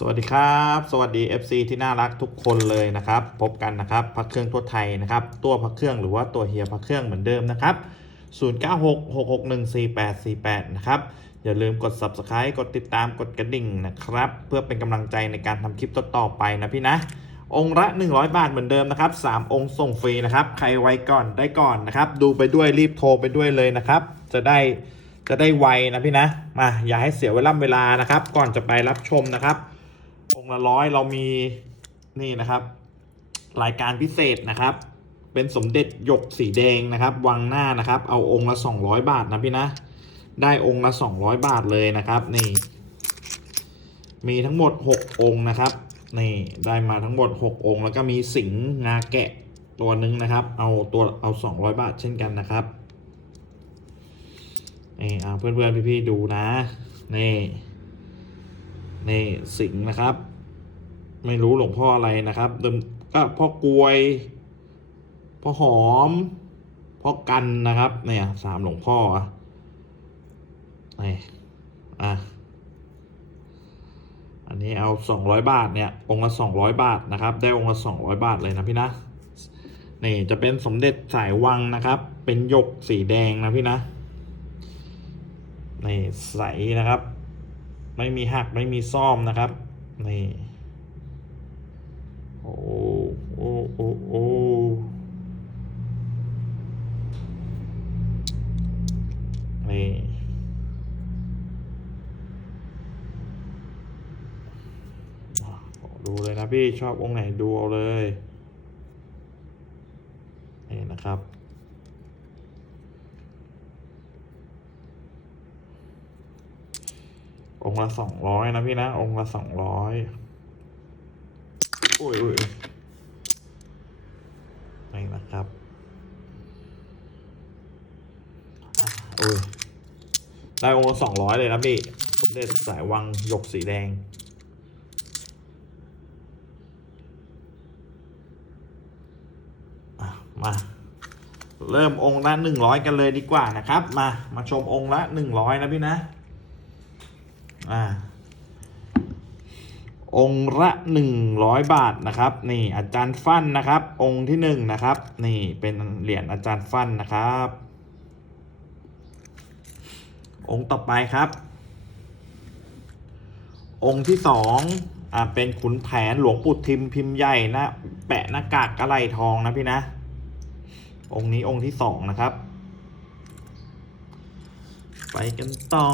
สวัสดีครับ สวัสดี FC ที่น่ารักทุกคนเลยนะครับ พบกันนะครับพักเครื่องทั่วไทยนะครับ ตัวพักเครื่องหรือว่าตัวเฮียพักเครื่องเหมือนเดิมนะครับ 0966614848 นะครับ อย่าลืมกด Subscribe กดติดตามกดกระดิ่งนะครับ เพื่อเป็นกำลังใจในการทำคลิปต่อๆไปนะพี่นะ องค์ละ 100 บาทเหมือนเดิมนะครับ 3 องค์ส่งฟรีนะครับ ใครไวก่อนได้ก่อนนะครับ ดูไปด้วยรีบโทรไปด้วยเลยนะครับ จะได้จะได้ไวนะพี่นะ มาอย่าให้เสียเวลาเวลานะครับ ก่อนจะไปรับชมนะครับ ละร้อยเรามีนี่นะครับ รายการพิเศษนะครับ เป็นสมเด็จหยกสีแดงนะครับวางหน้านะครับ เอาองค์ละ200บาทนะพี่นะ ได้องค์ละ200บาทเลยนะครับ นี่ มีทั้งหมด6องค์นะครับนี่ได้มาทั้งหมด 6 องค์ แล้วก็มีสิงห์งาแกะตัวหนึ่งนะครับ เอาตัวเอา 200 บาทเช่นกันนะครับนี่เอาเพื่อนๆพี่ๆดูนะนี่นี่สิงห์นะครับ ไม่รู้หลวงพ่ออะไรนะครับเดิมก็พ่อกลวย พ่อหอม พ่อกันนะครับ เนี่ยสามหลวงพ่ออะนี่อะอันนี้เอาสองร้อยบาทเนี่ย องค์ละสองร้อยบาทนะครับ ได้องค์ละสองร้อยบาทเลยนะพี่นะนี่จะเป็นสมเด็จสายวังนะครับ เป็นหยกสีแดงนะพี่นะนี่ใสนะครับ ไม่มีหักไม่มีซ่อมนะครับนี่ โอ้โอ้โอ้โอ้นี่อะขอดูเลยนะพี่ชอบองค์ไหนดูเอาเลย นี่นะครับองค์ละสองร้อยนะพี่นะ องค์ละสองร้อย โอ้ยโอ้ยนี่นะครับอะโอ้ยได้องค์ละสองร้อยเลยนะพี่สมเด็จสายวังหยกสีแดงมาเริ่มองค์ละหนึ่งร้อยกันเลยดีกว่านะครับ มา มาชมองค์ละหนึ่งร้อยนะพี่นะ อ่า องค์ละหนึ่งร้อยบาทนะครับ นี่อาจารย์ฟันนะครับ องค์ที่หนึ่งนะครับ นี่เป็นเหรียญอาจารย์ฟันนะครับ องค์ต่อไปครับ องค์ที่สองอ่าเป็นขุนแผนหลวงปู่ทิมพิมพ์ใหญ่นะแปะหน้ากากกระไหลทองนะพี่นะ องค์นี้องค์ที่สองนะครับ ไปกันต่อ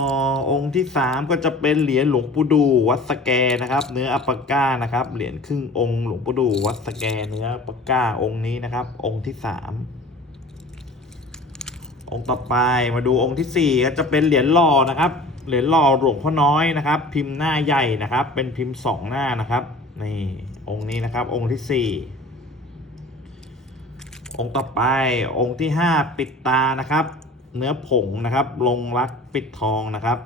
องค์ที่สามก็จะเป็นเหรียญหลวงปู่ดูวัดสแกนะครับ เนื้ออัปปาก้านะครับ เหรียญครึ่งองค์หลวงปู่ดูวัดสแกเนื้ออัปปาก้าองค์นี้นะครับ องค์ที่สามองค์ต่อไปมาดูองค์ที่สี่ก็จะเป็นเหรียญหล่อนะครับ เหรียญหล่อหลวงพ่อน้อยนะครับ พิมพ์หน้าใหญ่นะครับ เป็นพิมพ์สองหน้านะครับนี่องค์นี้นะครับ องค์ที่สี่องค์ต่อไปองค์ที่ห้าปิดตานะครับ เนื้อผงนะครับ ลงรักปิดทองนะครับ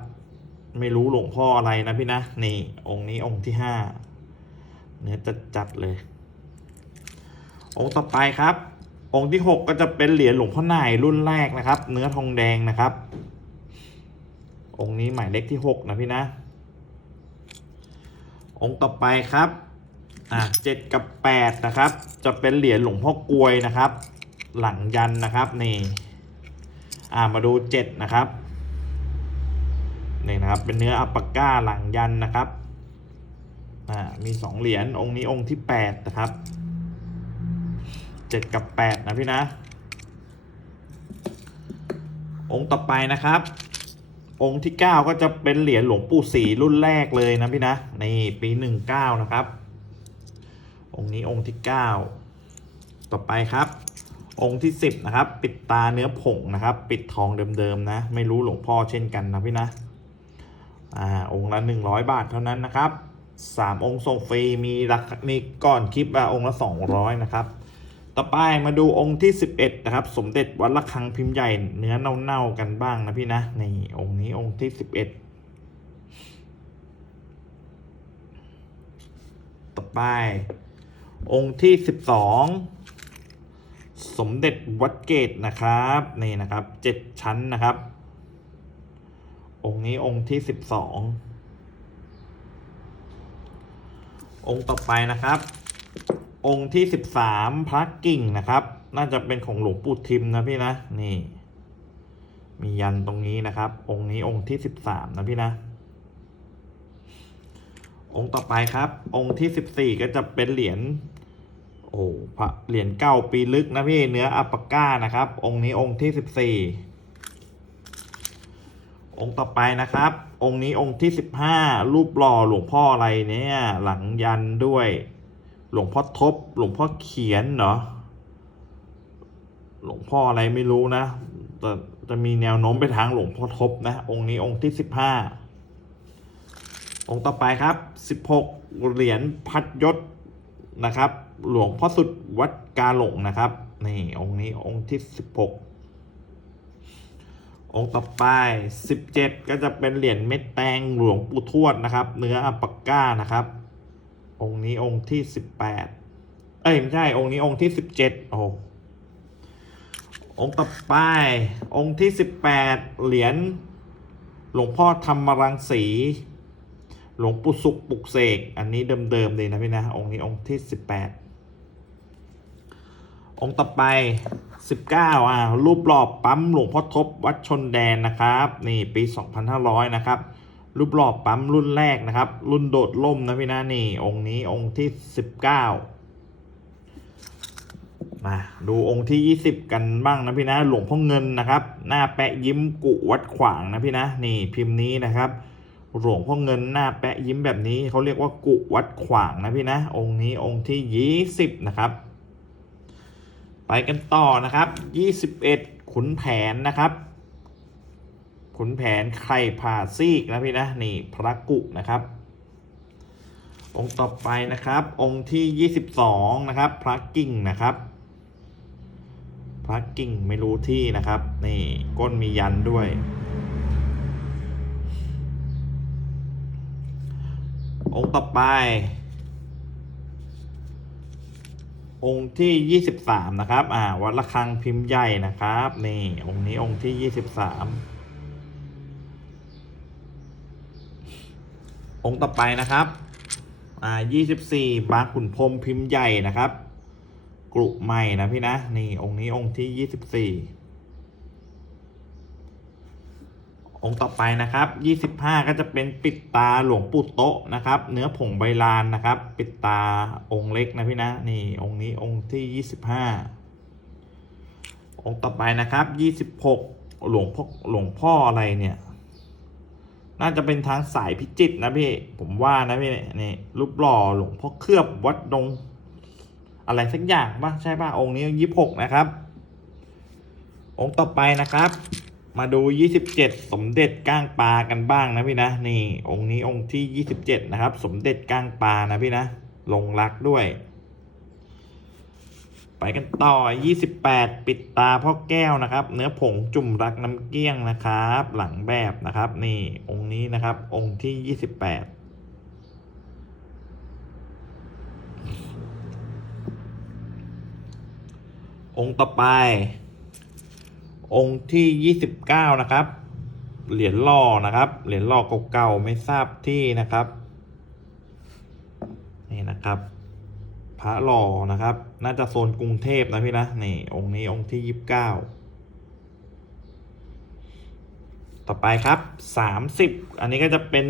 ไม่รู้หลวงพ่ออะไรนะพี่นะ นี่องค์นี้องค์ที่ห้าเนื้อจัดจัดเลย องค์ต่อไปครับ องค์ที่หกก็จะเป็นเหรียญหลวงพ่อหน่ายรุ่นแรกนะครับ เนื้อทองแดงนะครับ องค์นี้หมายเลขที่หกนะพี่นะ องค์ต่อไปครับอะเจ็ดกับแปดนะครับ จะเป็นเหรียญหลวงพ่อกลวยนะครับ หลังยันนะครับนี่ อ่ามาดูเจ็ดนะครับนี่นะครับ เป็นเนื้ออัปปาก้าหลังยันนะครับอ่ามีสองเหรียญองค์นี้องค์ที่แปดนะครับเจ็ดกับแปดนะพี่นะ องค์ต่อไปนะครับ องค์ที่เก้าก็จะเป็นเหรียญหลวงปู่ศรีรุ่นแรกเลยนะพี่นะนี่ปีหนึ่งเก้านะครับ องค์นี้องค์ที่เก้าต่อไปครับ องค์ที่สิบนะครับ ปิดตาเนื้อผงนะครับ ปิดทองเดิมๆนะ ไม่รู้หลวงพ่อเช่นกันนะพี่นะอ่าองค์ละหนึ่งร้อยบาทเท่านั้นนะครับสามองค์ส่งฟรีมีราคามีก่อนคลิปอะองค์ละสองร้อยนะครับ ต่อไปมาดูองค์ที่สิบเอ็ดนะครับ สมเด็จวัดระฆังพิมพ์ใหญ่เนื้อเน่าๆกันบ้างนะพี่นะนี่องค์นี้องค์ที่สิบเอ็ดต่อไป องค์ที่สิบสอง สมเด็จวัดเกตนะครับนี่นะครับเจ็ดชั้นนะครับ องค์นี้องค์ที่สิบสององค์ต่อไปนะครับ องค์ที่สิบสามพระกิ่งนะครับ น่าจะเป็นของหลวงปู่ทิมนะพี่นะนี่ มียันตรงนี้นะครับ องค์นี้องค์ที่สิบสามนะพี่นะองค์ต่อไปครับ องค์ที่สิบสี่ก็จะเป็นเหรียญ อ้พระเหรียญเก้าปีลึกนะพี่เนื้ออัปปาก้านะครับ องค์นี้องค์ที่สิบสี่องค์ต่อไปนะครับ องค์นี้องค์ที่สิบห้ารูปหล่อหลวงพ่ออะไรเนี่ย หลังยันด้วย หลวงพ่อทบ หลวงพ่อเขียนเนาะหลวงพ่ออะไรไม่รู้นะแต่จะมีแนวโน้มไปทางหลวงพ่อทบนะ องค์นี้องค์ที่สิบห้าองค์ต่อไปครับสิบหกเหรียญพัดยศ นะครับ หลวงพ่อสุดวัดกาหลงนะครับ นี่องค์นี้องค์ที่สิบหกองค์ต่อไป17ก็จะเป็นเหรียญเม็ดแตงหลวงปู่ทวดนะครับ เนื้ออัปก้านะครับ องค์นี้องค์ที่18เอ้ยไม่ใช่องค์นี้องค์ที่17โอ้องค์ต่อไปองค์ที่18เหรียญหลวงพ่อธรรมรังสี หลวงปู่สุขปุกเสก อันนี้เดิมๆเลยนะพี่นะ องค์นี้องค์ที่18องค์ต่อไป19อ่ารูปหล่อปั๊มหลวงพ่อทบวัดชนแดนนะครับ นี่ปี2500นะครับรูปหล่อปั๊มรุ่นแรกนะครับ รุ่นโดดล่มนะพี่นะนี่ องค์นี้องค์ที่19มาดูองค์ที่ 20 กันบ้างนะพี่นะ หลวงพ่อเงินนะครับ หน้าแปะยิ้มกุวัดขวางนะพี่นะ นี่พิมพ์นี้นะครับ หลวงพ่อเงินหน้าแปะยิ้มแบบนี้เขาเรียกว่ากุวัดขวางนะพี่นะ องค์นี้องค์ที่ 20 นะครับ ไปกันต่อนะครับ 21 ขุนแผนนะครับ ขุนแผนไข่ผ่าซีกนะพี่นะนี่พระกุนะครับ องค์ต่อไปนะครับ องค์ที่ 22 นะครับ พระกิ่งนะครับพระกิ่งไม่รู้ที่นะครับ นี่ก้นมียันด้วย องค์ต่อไป องค์ที่23นะครับ อ่า วัดระฆังพิมพ์ใหญ่นะครับ นี่ องค์นี้องค์ที่23องค์ต่อไปนะครับ อ่า24บางขุนพรมพิมพ์ใหญ่นะครับ กรุใหม่นะพี่นะ นี่องค์นี้องค์ที่24 องค์ต่อไปนะครับ 25 ก็จะเป็นปิดตาหลวงปู่โตะนะครับ เนื้อผงใบลานนะครับ ปิดตาองค์เล็กนะพี่นะนี่องค์นี้องค์ที่ 25 องค์ต่อไปนะครับ 26 หลวงพ่อหลวงพ่ออะไรเนี่ย น่าจะเป็นทางสายพิจิตนะพี่ ผมว่านะพี่นี่รูปหล่อหลวงพ่อเคลือบวัดดง อะไรสักอย่างป่ะใช่ป่ะองค์นี้ 26 นะครับ องค์ต่อไปนะครับ มาดู 27 สมเด็จก้างปลากันบ้างนะพี่นะนี่องค์นี้องค์ที่ 27 นะครับ สมเด็จก้างปลานะพี่นะ ลงรักด้วย ไปกันต่อ 28 ปิดตาพ่อแก้วนะครับ เนื้อผงจุ่มรักน้ำเกี้ยงนะครับ หลังแบบนะครับ นี่องค์นี้นะครับ องค์ที่ 28องค์ต่อไป องค์ที่ 29 นะครับ เหรียญหล่อนะครับ เหรียญหล่อเก่าๆไม่ทราบที่นะครับ นี่นะครับ พระหล่อนะครับ น่าจะโซนกรุงเทพนะพี่นะ นี่ องค์นี้องค์ที่ 29 ต่อไปครับ 30 อันนี้ก็จะเป็น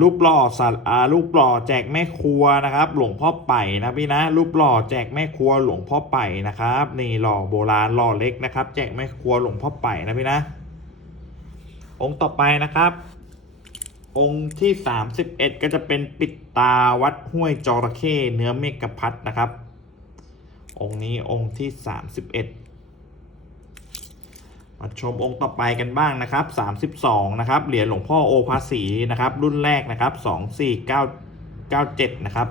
รูปหล่อสัตว์อ่ารูปหล่อแจกแม่ครัวนะครับ หลวงพ่อไป่นะพี่นะ รูปหล่อแจกแม่ครัวหลวงพ่อไป่นะครับนี่หล่อโบราณหล่อเล็กนะครับ แจกแม่ครัวหลวงพ่อไป่นะพี่นะ องค์ต่อไปนะครับ องค์ที่ 31 ก็จะเป็นปิดตาวัดห้วยจระเข้เนื้อเมกะพัดนะครับ องค์นี้องค์ที่ 31 มาชมองค์ต่อไปกันบ้างนะครับ 32 นะครับ เหรียญหลวงพ่อโอภาสีนะครับ รุ่นแรกนะครับ 24997 นะครับ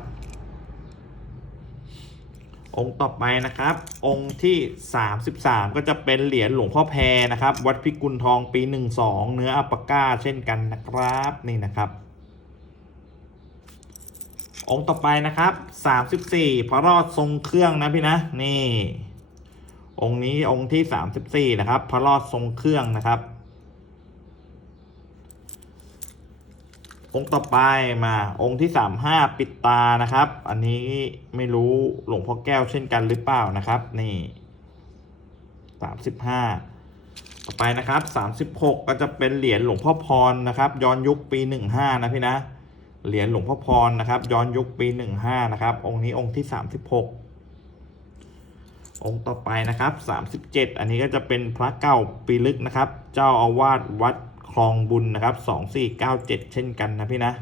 องค์ต่อไปนะครับ องค์ที่ 33 ก็จะเป็นเหรียญหลวงพ่อแพรนะครับ วัดพิกุลทองปี 12 เนื้ออัปปาก้าเช่นกันนะครับ นี่นะครับ องค์ต่อไปนะครับ 34 พระรอดทรงเครื่องนะพี่นะ นี่ องค์นี้องค์ที่34นะครับ พระรอดทรงเครื่องนะครับ องค์ต่อไปมาองค์ที่สามห้าปิดตานะครับ อันนี้ไม่รู้หลวงพ่อแก้วเช่นกันหรือเปล่านะครับ นี่สามสิบห้าต่อไปนะครับสามสิบหกก็จะเป็นเหรียญหลวงพ่อพรนะครับ ย้อนยุคปีหนึ่งห้านะพี่นะเหรียญหลวงพ่อพรนะครับ ย้อนยุคปีหนึ่งห้านะครับ องค์นี้องค์ที่สามสิบหก องค์ต่อไปนะครับสามสิบเจ็ดอันนี้ก็จะเป็นพระเก้าปีลึกนะครับ เจ้าอาวาสวัดคลองบุญนะครับสองสี่เก้าเจ็ดเช่นกันนะพี่นะ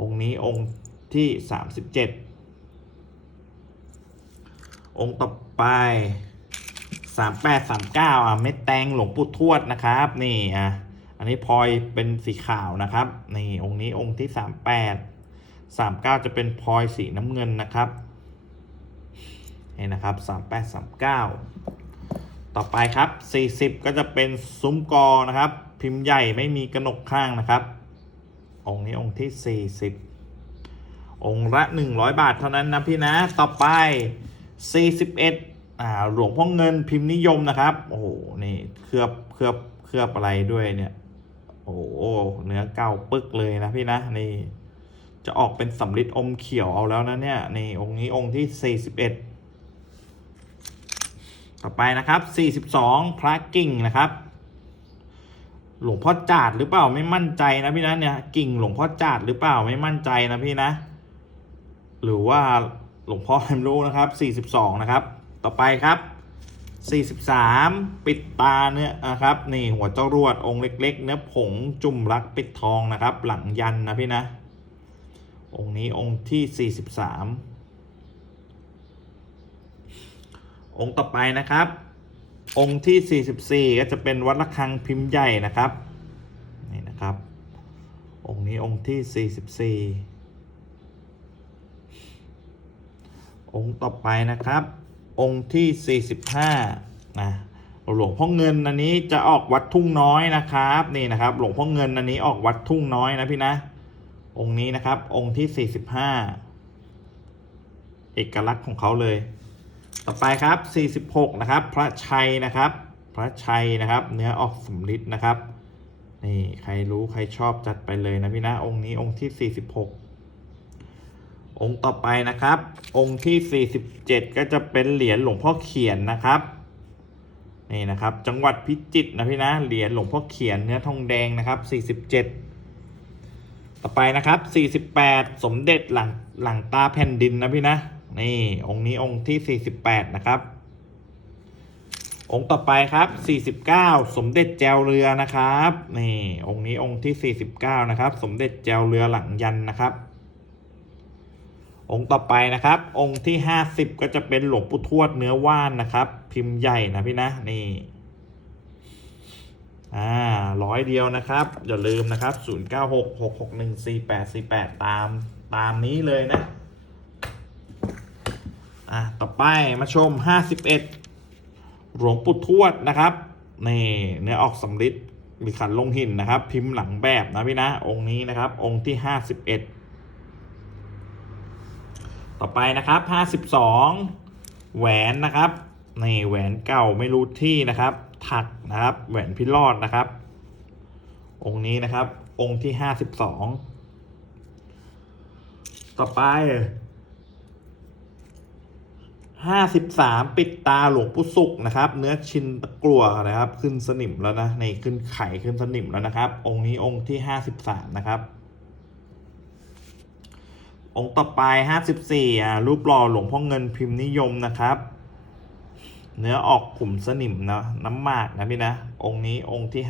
องค์นี้องค์ที่สามสิบเจ็ดองค์ต่อไปสามแปดสามเก้าอะเม็ดแตงหลวงปู่ทวดนะครับ นี่อะ อันนี้พลอยเป็นสีขาวนะครับ นี่องค์นี้องค์ที่สามแปดสามเก้าจะเป็นพลอยสีน้ำเงินนะครับ นี่นะครับสามแปดสามเก้าต่อไปครับ 40 ก็จะเป็นซุ้มกอนะครับ พิมพ์ใหญ่ไม่มีกระหนกข้างนะครับ องค์นี้องค์ที่ 40 องค์ละ 100 บาทเท่านั้นนะพี่นะต่อไป 41อ่าหลวงพ่อเงินพิมพ์นิยมนะครับ โอ้โหนี่เคลือบเคลือบเคลือบอะไรด้วยเนี่ยโอ้โหเนื้อเก่าปึกเลยนะพี่นะนี่จะออกเป็นสำริดอมเขียวเอาแล้วนะเนี่ยนี่องค์นี้องค์ที่ 41 ต่อไปนะครับ 42พระกิ่งนะครับ หลวงพ่อจาดหรือเปล่าไม่มั่นใจนะพี่นะเนี่ยกิ่งหลวงพ่อจาดหรือเปล่าไม่มั่นใจนะพี่นะ หรือว่าหลวงพ่อไม่รู้นะครับ 42 นะครับ ต่อไปครับ 43 ปิดตาเนื้อนะครับ นี่หัวเจ้ารวดองค์เล็ก ๆ เนื้อผงจุ่มรักปิดทองนะครับ หลังยันนะพี่นะ องค์นี้องค์ที่ 43 องค์ต่อไปนะครับ องค์ที่ 44 ก็จะเป็นวัดระฆังพิมพ์ใหญ่นะครับนี่นะครับ องค์นี้องค์ที่ 44 องค์ต่อไปนะครับ องค์ที่ 45นะหลวงพ่อเงินอันนี้จะออกวัดทุ่งน้อยนะครับนี่นะครับ หลวงพ่อเงินอันนี้ออกวัดทุ่งน้อยนะพี่นะ องค์นี้นะครับ องค์ที่ 45 เอกลักษณ์ของเขาเลย ต่อไปครับ 46 นะครับ พระชัยนะครับ พระชัยนะครับ เนื้อออกสำริดนะครับ นี่ใครรู้ใครชอบจัดไปเลยนะพี่นะ องค์นี้องค์ที่ 46 องค์ต่อไปนะครับ องค์ที่ 47 ก็จะเป็นเหรียญหลวงพ่อเขียนนะครับนี่นะครับ จังหวัดพิจิตรนะพี่นะเหรียญหลวงพ่อเขียนเนื้อทองแดงนะครับ 47 ต่อไปนะครับ 48 สมเด็จหลังหลังตาแผ่นดินนะพี่นะ นี่ องค์นี้องค์ที่ 48 นะครับ องค์ต่อไปครับ 49 สมเด็จแจวเรือนะครับ นี่ องค์นี้องค์ที่ 49 นะครับ สมเด็จแจวเรือหลังยันนะครับ องค์ต่อไปนะครับ องค์ที่ 50 ก็จะเป็นหลวงปู่ทวดเนื้อว่านนะครับ พิมพ์ใหญ่นะพี่นะนี่อ่าร้อยเดียวนะครับ อย่าลืมนะครับ 0966614848 ตามตามนี้เลยนะ อะต่อไปมาชม 51 หลวงปู่ทวดนะครับนี่เนื้อออกสำริดมีขันลงหินนะครับ พิมพ์หลังแบบนะพี่นะ องค์นี้นะครับ องค์ที่ 51 ต่อไปนะครับ 52 แหวนนะครับนี่แหวนเก่าไม่รู้ที่นะครับ ถักนะครับ แหวนพิรอดนะครับ องค์นี้นะครับ องค์ที่ 52 ต่อไป 53 ปิดตาหลวงปู่สุกนะครับ เนื้อชินตะกลัวนะครับ ขึ้นสนิมแล้วนะในขึ้นไข่ขึ้นสนิมแล้วนะครับ องค์นี้องค์ที่ 53 นะครับ องค์ต่อไป 54อ่ารูปหล่อหลวงพ่อเงินพิมพ์นิยมนะครับ เนื้อออกขุมสนิมนะน้ำหมากนะพี่นะ องค์นี้องค์ที่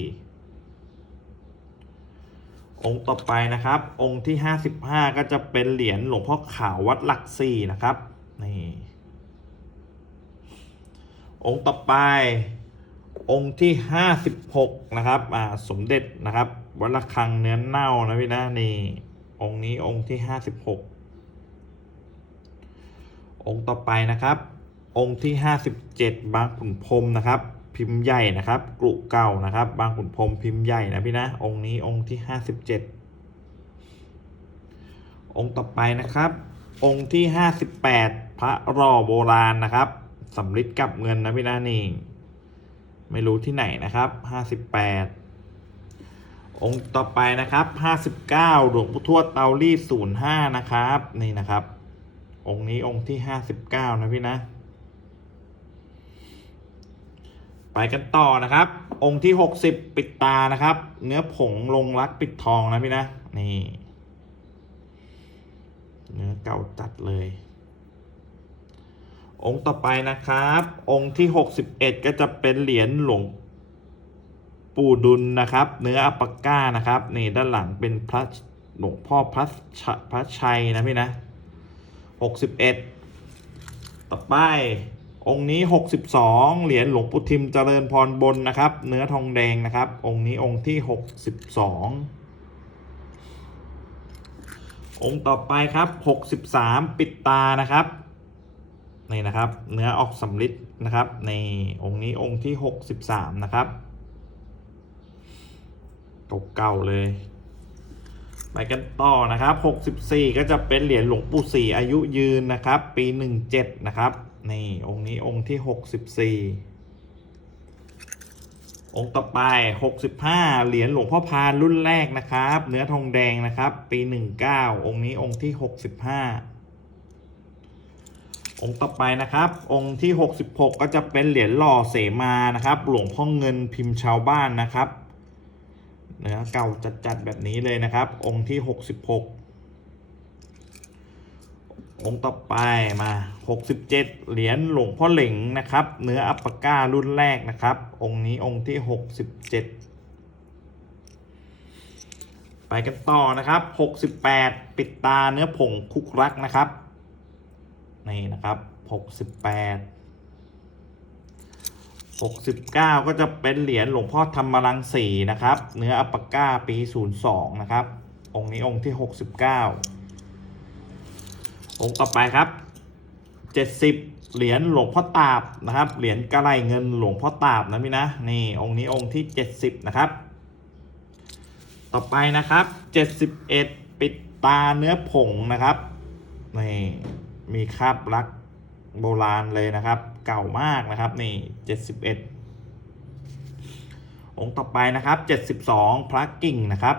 54องค์ต่อไปนะครับ องค์ที่ 55 ก็จะเป็นเหรียญหลวงพ่อขาววัดหลักสี่นะครับ นี่ องค์ต่อไป องค์ที่56นะครับอ่าสมเด็จนะครับวัดระฆังเนื้อเน่านะพี่นะนี่ องค์นี้องค์ที่56องค์ต่อไปนะครับ องค์ที่57บางขุนพรมนะครับ พิมพ์ใหญ่นะครับกรุเก่านะครับ บางขุนพรมพิมพ์ใหญ่นะพี่นะ องค์นี้องค์ที่57องค์ต่อไปนะครับ องค์ที่ 58 พระรอโบราณนะครับสำริดกับเงินนะพี่นะนี่ไม่รู้ที่ไหนนะครับ 58 องค์ต่อไปนะครับห้าสิบเก้าหลวงปู่ทวดเตารีดศูนย์ห้านะครับ นี่นะครับ องค์นี้องค์ที่ห้าสิบเก้านะพี่นะ ไปกันต่อนะครับ องค์ที่หกสิบปิดตานะครับ เนื้อผงลงรักปิดทองนะพี่นะ นี่ เนื้อเก่าจัดเลย องค์ต่อไปนะครับ องค์ที่หกสิบเอ็ดก็จะเป็นเหรียญหลวงปู่ดุลนะครับ เนื้ออัปปาก้านะครับนี่ด้านหลังเป็นพระหลวงพ่อพระชพระชัยนะพี่นะหกสิบเอ็ดต่อไปองค์นี้หกสิบสองเหรียญหลวงปู่ทิมเจริญพรบนนะครับ เนื้อทองแดงนะครับ องค์นี้องค์ที่หกสิบส องค์ต่อไปครับหกสิบสามปิดตานะครับนี่นะครับ เนื้อออกสำลิดนะครับ ในองค์นี้องค์ที่หกสิบสามนะครับตกเก่าเลย ไปกันต่อนะครับหกสิบสี่ก็จะเป็นเหรียญหลวงปู่ศรีอายุยืนนะครับ ปีหนึ่งเจ็ดนะครับ นี่องค์นี้องค์ที่หกสิบสี่ องค์ต่อไปหกสิบห้าเหรียญหลวงพ่อพานรุ่นแรกนะครับ เนื้อทองแดงนะครับ ปีหนึ่งเก้าองค์นี้องค์ที่หกสิบห้าองค์ต่อไปนะครับ องค์ที่ 66 ก็จะเป็นเหรียญหล่อเสมานะครับ หลวงพ่อเงินพิมพ์ชาวบ้านนะครับ เนื้อเก่าจัดๆแบบนี้เลยนะครับ องค์ที่ 66 องค์ต่อไปมา 67 เหรียญหลวงพ่อเหล่งนะครับ เนื้ออัปปาก้ารุ่นแรกนะครับ องค์นี้องค์ที่ 67 ไปกันต่อนะครับ 68 ปิดตาเนื้อผงคุกรักนะครับ นี่นะครับหกสิบแปดหกสิบเก้าก็จะเป็นเหรียญหลวงพ่อธรรมรังสีนะครับ เนื้ออัปปาก้าปีศูนะครับ องค์นี้องค์ที่หกสิบเองค์ต่อไปครับเจ็ดสิบเหรียญหลวงพ่อตาบนะครับ เหรียญกระไรเงินหลวงพ่อตาบนะพี่นะนี่องค์นี้องค์ที่เจ็ดสิบนะครับ ต่อไปนะครับเจ็ดสิบเอ็ดปิดตาเนื้อผงนะครับนี่มีคราบลักโบราณเลยนะครับ เก่ามากนะครับนี่เจ็ดสิบเอ็ดองค์ต่อไปนะครับเจ็ดสิบสองพระกิ่งนะครับ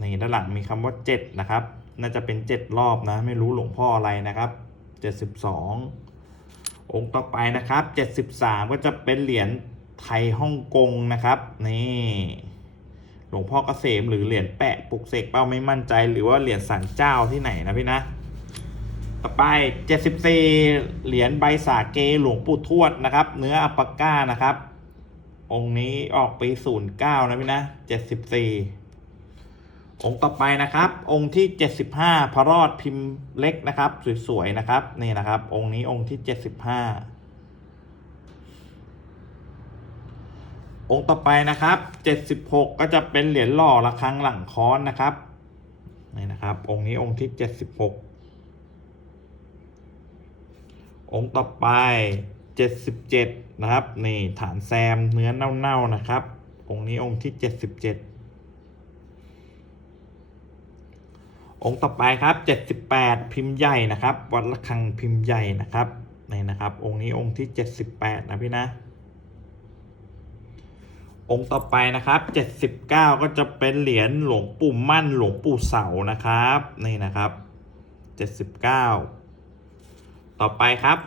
นี่ด้านหลังมีคำว่าเจ็ดนะครับ น่าจะเป็นเจ็ดรอบนะ ไม่รู้หลวงพ่ออะไรนะครับเจ็ดสิบสององค์ต่อไปนะครับเจ็ดสิบสามก็จะเป็นเหรียญไทยฮ่องกงนะครับ นี่หลวงพ่อกเกษมหรือเหรียญแปะปลุกเสกเป้าไม่มั่นใจ หรือว่าเหรียญสันเจ้าที่ไหนนะพี่นะ ต่อไป 74 เหรียญใบสาเกหลวงปู่ทวดนะครับ เนื้ออัปปาก้านะครับ องค์นี้ออกปี09นะพี่นะ 74 องค์ต่อไปนะครับ องค์ที่ 75 พระรอดพิมพ์เล็กนะครับ สวยๆนะครับนี่นะครับ องค์นี้องค์ที่ 75 องค์ต่อไปนะครับ 76 ก็จะเป็นเหรียญหล่อระฆังหลังค้อนนะครับนี่นะครับ องค์นี้องค์ที่ 76 องค์ต่อไป 77 นะครับนี่ฐานแซมเนื้อเน่าๆนะครับ องค์นี้องค์ที่ 77 องค์ต่อไปครับ 78 พิมพ์ใหญ่นะครับ วัดระฆังพิมพ์ใหญ่นะครับนี่นะครับ องค์นี้องค์ที่ 78 นะพี่นะ องค์ต่อไปนะครับ 79 ก็จะเป็นเหรียญหลวงปู่มั่นหลวงปู่เสานะครับนี่นะครับ 79 ต่อไปครับ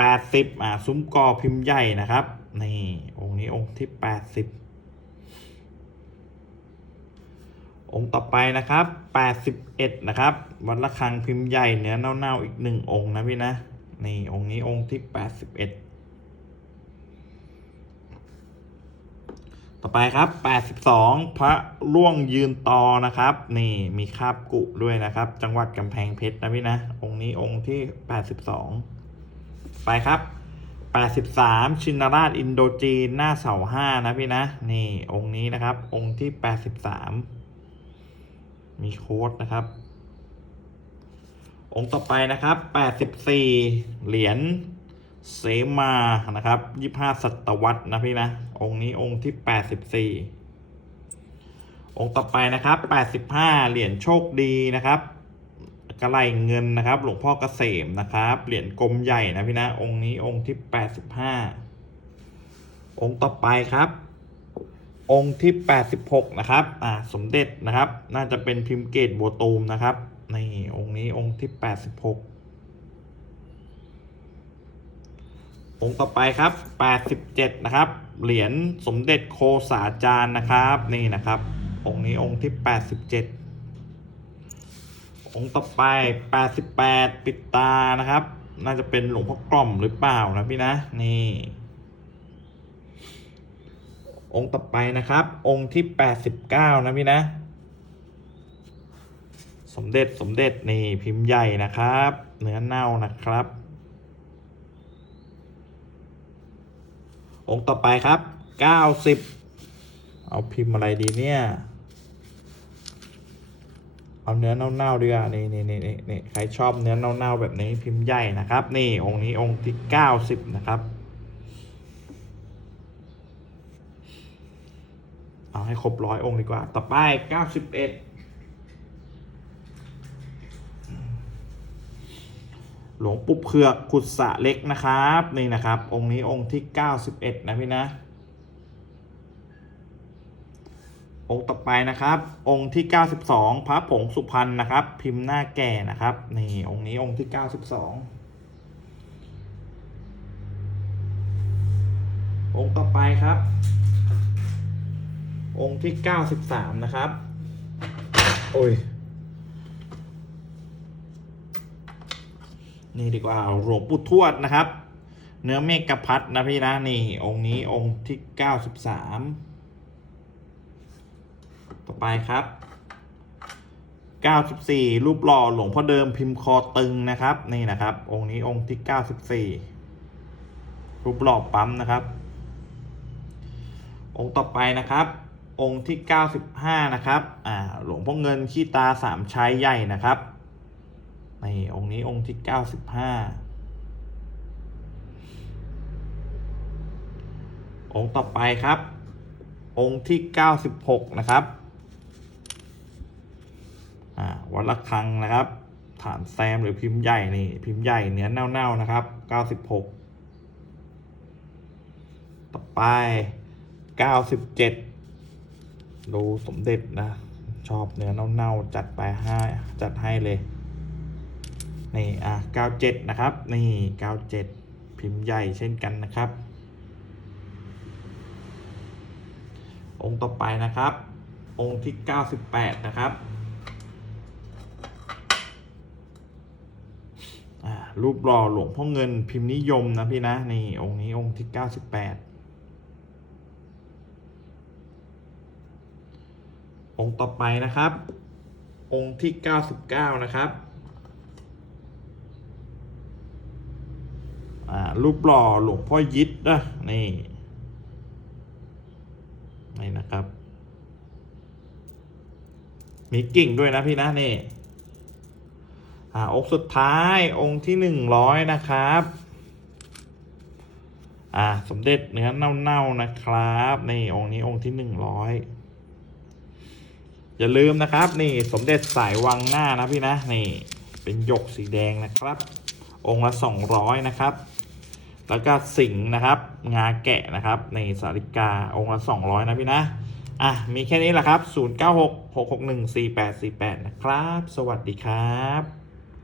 80อ่าซุ้มกอพิมพ์ใหญ่นะครับนี่องค์นี้องค์ที่ 80 องค์ต่อไปนะครับ 81 นะครับ วัดระฆังพิมพ์ใหญ่เนื้อเน่าๆอีกหนึ่งองค์นะพี่นะ นี่องค์นี้องค์ที่ 81 ต่อไปครับ 82 พระล่วงยืนตอนะครับ นี่มีคาบกุด้วยนะครับ จังหวัดกำแพงเพชรนะพี่นะ องค์นี้องค์ที่ 82 ไปครับ83 ชินราชอินโดจีน หน้าเสาห้านะพี่นะ นี่องค์นี้นะครับ องค์ที่ 83 มีโค้ดนะครับ องค์ต่อไปนะครับ84เหรียญเสมานะครับ25ศตวรรษนะพี่นะ องค์นี้องค์ที่84องค์ต่อไปนะครับ85เหรียญโชคดีนะครับกระไรเงินนะครับ หลวงพ่อเกษมนะครับ เหรียญกลมใหญ่นะพี่นะ องค์นี้องค์ที่85องค์ต่อไปครับ องค์ที่ 86 นะครับอ่าสมเด็จนะครับ น่าจะเป็นพิมพ์เกตบัวตูมนะครับนี่องค์นี้องค์ที่ 86 องค์ต่อไปครับ 87 นะครับ เหรียญสมเด็จโคสาจารย์นะครับนี่นะครับ องค์นี้องค์ที่ 87องค์ต่อไป 88 ปิดตานะครับ น่าจะเป็นหลวงพ่อกล่อมหรือเปล่านะพี่นะ นี่ องค์ต่อไปนะครับ องค์ที่ 89 นะพี่นะ สมเด็จสมเด็จนี่พิมพ์ใหญ่นะครับ เนื้อเน่านะครับ องค์ต่อไปครับ 90 เอาพิมพ์อะไรดีเนี่ย เอาเนื้อเน่าๆดีกว่านี่นี่นี่นี่นี่ใครชอบเนื้อเน่าๆแบบนี้พิมพ์ใหญ่นะครับ นี่องค์นี้องค์ที่ 90 นะครับ เอาให้ครบร้อยองค์ดีกว่า ต่อไป91หลวงปู่เผือกขุดสะเล็กนะครับ นี่นะครับ องค์นี้องค์ที่91นะพี่นะ องค์ต่อไปนะครับ องค์ที่92พระผงสุพรรณนะครับ พิมพ์หน้าแก่นะครับ นี่องค์นี้องค์ที่92องค์ต่อไปครับ องค์ที่93นะครับ โอ้ย นี่ดีกว่าหลวงปู่ทวดนะครับ เนื้อเมฆพัดนะพี่นะ นี่ องค์นี้องค์ที่93ต่อไปครับ94 รูปหล่อหลวงพ่อเดิมพิมพ์คอตึงนะครับ นี่นะครับ องค์นี้องค์ที่ 94 รูปหล่อปั๊มนะครับ องค์ต่อไปนะครับ องค์ที่ 95 นะครับ อ่า หลวงพ่อเงินขี้ตาสามชายใหญ่นะครับ ในองค์นี้องค์ที่ 95 องค์ต่อไปครับ องค์ที่ 96 นะครับ อ่า วัดระฆังนะครับ ฐานแซมหรือพิมพ์ใหญ่นี่ พิมพ์ใหญ่เนื้อเน่าๆนะครับ 96 ต่อไป 97 ดูสมเด็จนะ ชอบเนื้อเน่าๆจัดไปให้จัดให้เลย นี่อะ97นะครับ นี่97พิมพ์ใหญ่เช่นกันนะครับ องค์ต่อไปนะครับ องค์ที่98นะครับอ่ารูปหล่อหลวงพ่อเงินพิมพ์นิยมนะพี่นะ นี่องค์นี้องค์ที่98 องค์ต่อไปนะครับ องค์ที่ 99 นะครับอ่ารูปหล่อหลวงพ่อยิดนะนี่นี่นะครับ มีกิ่งด้วยนะพี่นะนี่อ่าองค์สุดท้ายองค์ที่หนึ่งร้อยนะครับอ่าสมเด็จเนื้อเน่าๆนะครับนี่องค์นี้องค์ที่หนึ่งร้อย อย่าลืมนะครับ นี่สมเด็จสายวังหน้านะพี่นะนี่เป็นหยกสีแดงนะครับ องค์ละสองร้อยนะครับ แล้วก็สิงนะครับ งาแกะนะครับในสาริกาองค์ละ 200 นะพี่นะอะมีแค่นี้แหละครับ 0966614848 นะครับ สวัสดีครับ